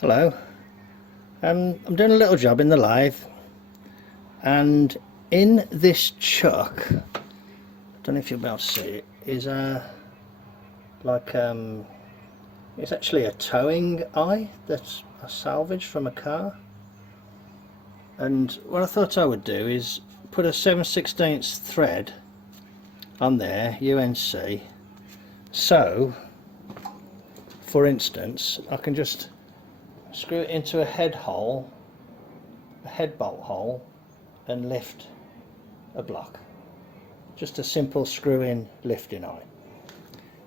Hello. I'm doing a little job in the lathe, and in this chuck, I don't know if you'll be able to see it, is it's actually a towing eye that's a salvage from a car. And what I thought I would do is put a 7/16 thread on there, UNC, so for instance I can just screw it into a head hole, a head bolt hole, and lift a block. Just a simple screw-in lifting eye.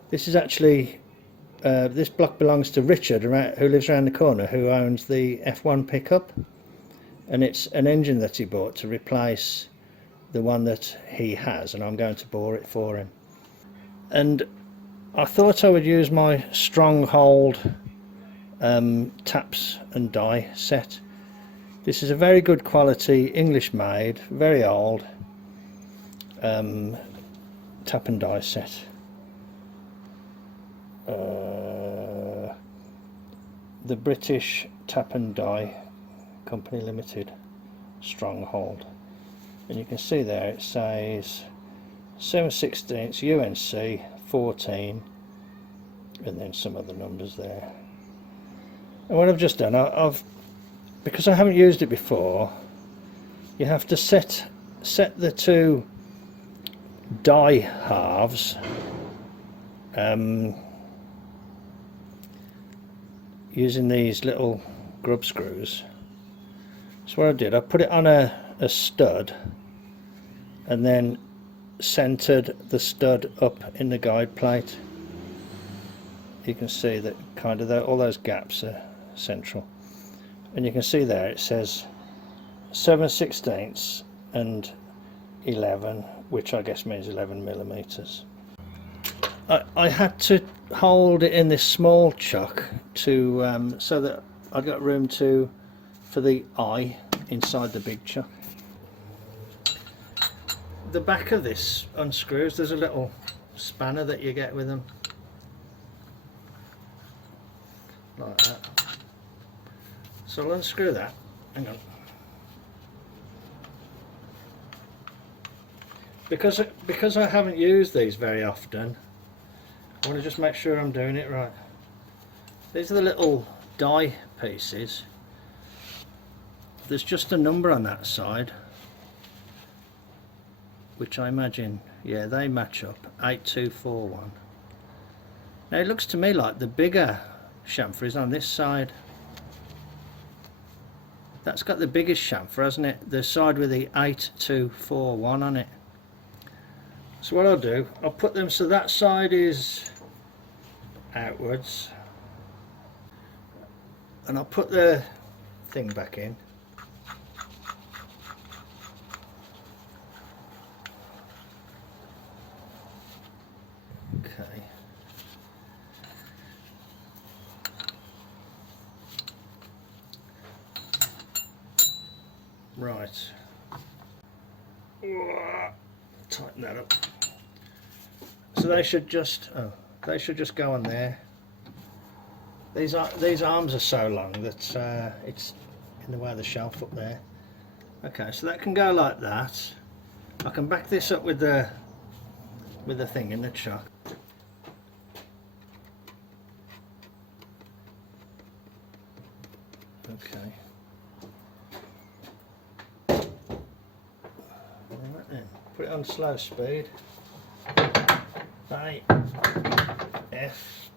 This is actually this block belongs to Richard, who lives around the corner, who owns the F1 pickup, and it's an engine that he bought to replace the one that he has, and I'm going to bore it for him. And I thought I would use my Stronghold taps and die set. This is a very good quality, English made, very old tap and die set. The British Tap and Die Company Limited, Stronghold, and you can see there it says 7/16 UNC 14, and then some other numbers there. And what I've just done, because I haven't used it before, you have to set the two die halves using these little grub screws. So what I did, I put it on a stud and then centered the stud up in the guide plate. You can see that kind of all those gaps are central, and you can see there it says 7/16 and 11, which I guess means 11 millimeters. I had to hold it in this small chuck to so that I got room for the eye inside the big chuck. The back of this unscrews. There's a little spanner that you get with them, like that. So I'll unscrew that. Hang on. Because I haven't used these very often, I want to just make sure I'm doing it right. These are the little die pieces. There's just a number on that side, which I imagine, yeah, they match up, 8241. Now it looks to me like the bigger chamfer is on this side. That's got the biggest chamfer, hasn't it? The side with the 8241 on it. So what I'll do, I'll put them so that side is outwards, and I'll put the thing back in. Okay. Right. Tighten that up. So they should just go on there. These arms are so long that it's in the way of the shelf up there. Okay, so that can go like that. I can back this up with the thing in the chuck. Okay. Right then, put it on slow speed. A, F.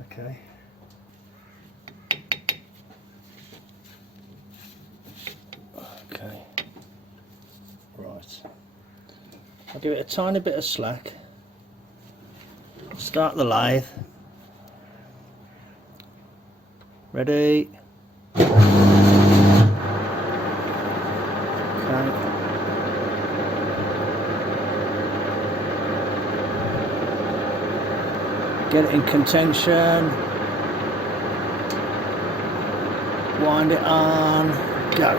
Okay. Okay. Right. I'll give it a tiny bit of slack. Start the lathe. Ready? Okay. get it in contention, wind it on, go.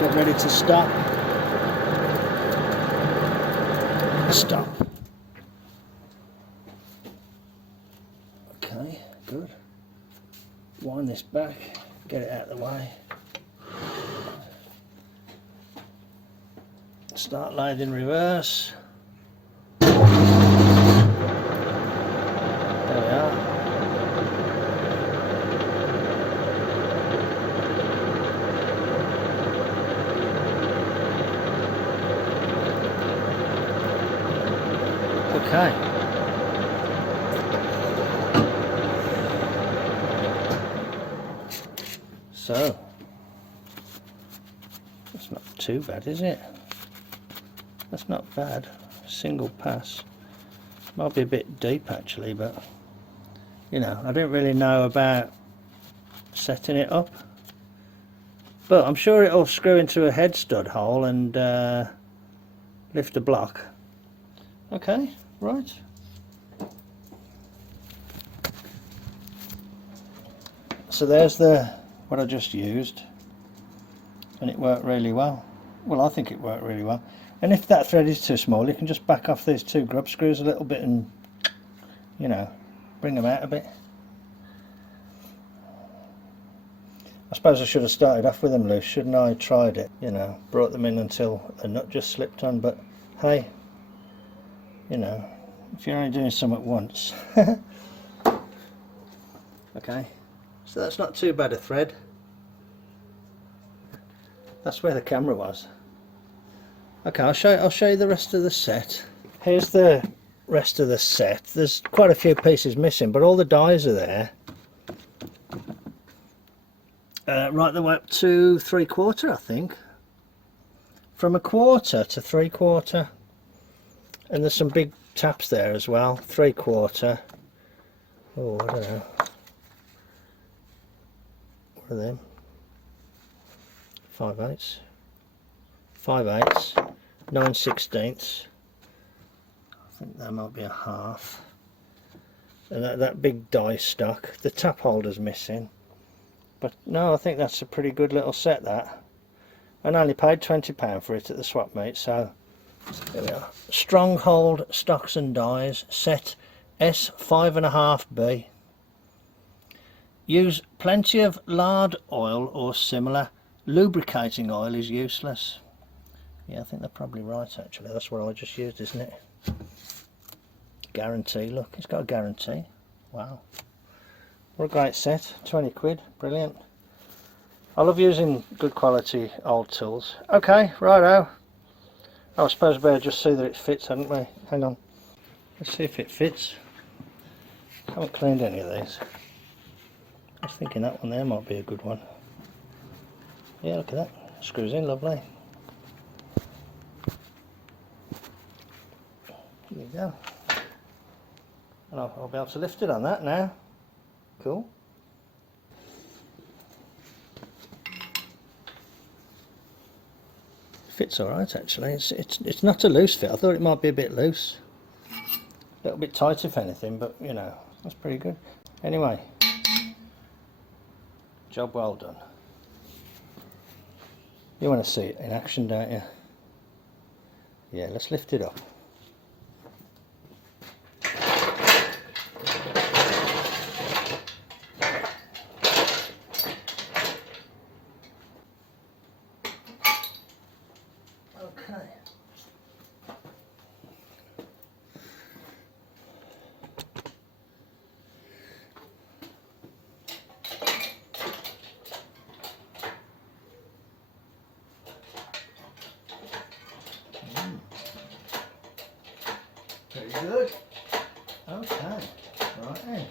Get ready to stop. Stop. Okay, good. Wind this back, get it out of the way. Start lathe in reverse. There we are. Okay. So, that's not too bad, is it? That's not bad. Single pass. Might be a bit deep actually, but you know, I don't really know about setting it up. But I'm sure it'll screw into a head stud hole and lift a block. Okay, right. So there's what I just used, and it worked really well. Well, I think it worked really well. And if that thread is too small, you can just back off these two grub screws a little bit and, you know, bring them out a bit. I suppose I should have started off with them loose, shouldn't I? Tried it, you know, brought them in until a nut just slipped on, but hey, you know, if you're only doing some at once. Okay, so that's not too bad a thread. That's where the camera was. Okay, I'll show you the rest of the set. Here's the rest of the set. There's quite a few pieces missing, but all the dies are there. Right the way up to 3/4, I think. From 1/4 to 3/4. And there's some big taps there as well. 3/4. Oh, I don't know. What are them? 5/8. 5/8. 9/16. I think that might be a half. And that big die stock. The tap holder's missing. But no, I think that's a pretty good little set, that. And I only paid £20 for it at the swap meet, so there we are. Stronghold Stocks and Dies, set S5.5B. Use plenty of lard oil or similar. Lubricating oil is useless. Yeah, I think they're probably right actually. That's what I just used, isn't it? Guarantee, look, it's got a guarantee. Wow. What a great set, 20 quid, brilliant. I love using good quality old tools. Okay, righto. I suppose we better just see that it fits, hadn't we? Hang on. Let's see if it fits. I haven't cleaned any of these. I was thinking that one there might be a good one. Yeah, look at that. Screws in, lovely. There you go. And I'll be able to lift it on that now. Cool. Fits alright actually. It's not a loose fit. I thought it might be a bit loose. A little bit tight if anything, but you know, that's pretty good. Anyway, job well done. You want to see it in action, don't you? Yeah, let's lift it up. Okay. Very good. Okay. Right then.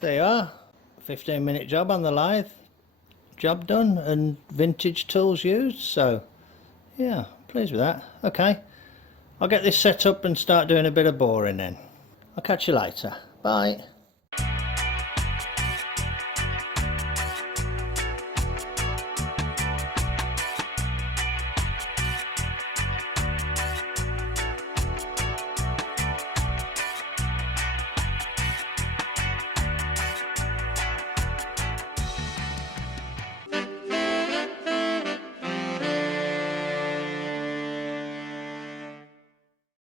There you are, 15-minute job on the lathe, job done and vintage tools used, so yeah, pleased with that. Okay, I'll get this set up and start doing a bit of boring then. I'll catch you later. Bye.